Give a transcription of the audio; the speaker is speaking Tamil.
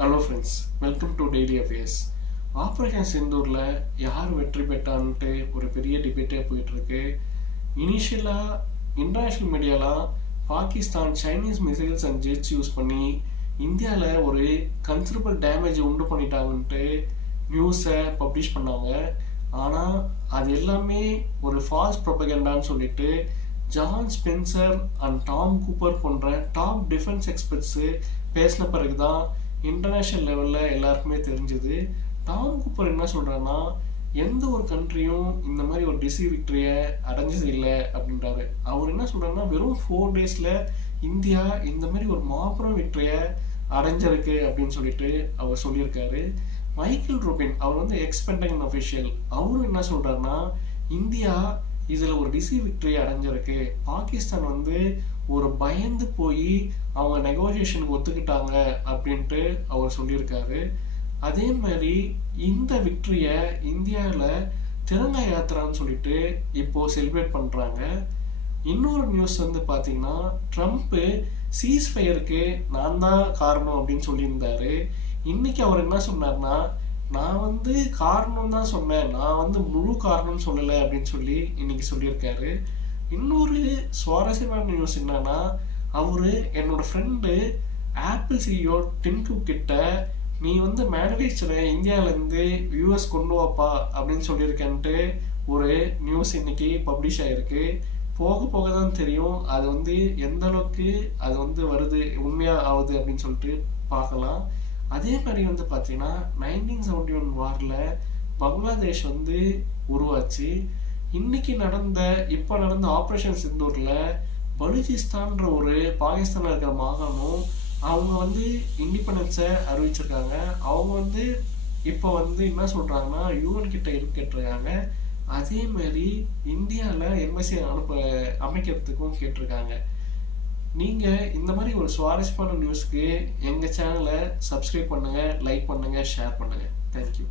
Hello friends, welcome to daily affairs. Operation சிந்தூரில் யார் வெற்றி பெற்றான்ட்டு ஒரு பெரிய டிபேட்டே போயிட்டுருக்கு. இனிஷியலாக இன்டர்நேஷ்னல் மீடியாலாம் Pakistan Chinese missiles and jets use பண்ணி இந்தியாவில் ஒரு கன்சிடரபிள் டேமேஜ் உண்டு பண்ணிட்டாங்கன்ட்டு நியூஸை பப்ளிஷ் பண்ணாங்க. ஆனால் அது எல்லாமே ஒரு ஃபால்ஸ் ப்ரொபகண்டான்னு சொல்லிட்டு John Spencer and Tom Cooper போன்ற டாப் டிஃபென்ஸ் எக்ஸ்பர்ட்ஸு பேசின பிறகு தான் இன்டர்நேஷ்னல் லெவலில் எல்லாருக்குமே தெரிஞ்சுது. டாம் கூப்பர் என்ன சொல்கிறான்னா, எந்த ஒரு கண்ட்ரியும் இந்த மாதிரி ஒரு டிசி விக்டரியை அடைஞ்சது இல்லை அப்படின்றாரு. அவர் என்ன சொல்கிறாருன்னா, வெறும் 4 daysல இந்தியா இந்த மாதிரி ஒரு மாபெரும் விக்டரியை அடைஞ்சிருக்கு அப்படின்னு சொல்லிட்டு அவர் சொல்லியிருக்காரு. மைக்கேல் ரூபின் அவர் வந்து எக்ஸ்-பென்டகன் அஃபிஷியல், அவரும் என்ன சொல்கிறாருன்னா, இந்தியா இதில் ஒரு டிசி விக்டரி அடைஞ்சிருக்கு. பாகிஸ்தான் வந்து ஒரு பயந்து போய் அவங்க நெகோசியேஷனுக்கு ஒத்துக்கிட்டாங்க அப்படின்ட்டு அவர் சொல்லியிருக்காரு. அதே மாதிரி இந்த விக்டரியை இந்தியாவில் திரங்கா யாத்திரான்னு சொல்லிட்டு இப்போது செலிப்ரேட் பண்ணுறாங்க. இன்னொரு நியூஸ் வந்து பார்த்தீங்கன்னா, ட்ரம்ப்பு சீஸ்ஃபயருக்கு நான் தான் காரணம் அப்படின்னு சொல்லியிருந்தாரு. இன்னைக்கு அவர் என்ன சொன்னார்னா, நான் வந்து காரணம் தான் சொன்னேன், நான் வந்து முழு காரணம் சொல்லலை அப்படின்னு சொல்லி இன்னைக்கு சொல்லியிருக்காரு. இன்னொரு சுவாரஸ்யமான நியூஸ் என்னன்னா, அவரு என்னோட friend apple CEO dim cook கிட்ட நீ வந்து மேனுஃபேக்சரை இந்தியாவிலேருந்து யூஎஸ் கொண்டு வாப்பா அப்படின்னு சொல்லியிருக்கேன்ட்டு ஒரு நியூஸ் இன்னைக்கு பப்ளிஷ் ஆகிருக்கு. போக போக தான் தெரியும் அது வந்து எந்த அளவுக்கு அது வந்து வருது, உண்மையாக ஆகுது அப்படின்னு சொல்லிட்டு பார்க்கலாம். அதே மாதிரி வந்து பார்த்தீங்கன்னா 1971 வாரில் பங்களாதேஷ் வந்து உருவாச்சு. இன்னைக்கு இப்போ நடந்த ஆப்ரேஷன் சிந்தூரில் பலுச்சிஸ்தான்ற ஒரு பாகிஸ்தானில் இருக்கிற மாகாணம் அவங்க வந்து இண்டிபெண்டன்ஸை அறிவிச்சிருக்காங்க. அவங்க வந்து இப்போ வந்து என்ன சொல்கிறாங்கன்னா, யூஎன் கிட்ட கேட்டிருக்காங்க. அதே மாதிரி இந்தியாவில் எம்பசி அமைக்கிறதுக்கும் கேட்டிருக்காங்க. நீங்கள் இந்த மாதிரி ஒரு சுவாரஸ்யமான நியூஸ்க்கு எங்கள் சேனலை சப்ஸ்கிரைப் பண்ணுங்கள், லைக் பண்ணுங்கள், ஷேர் பண்ணுங்கள். தேங்க்யூ.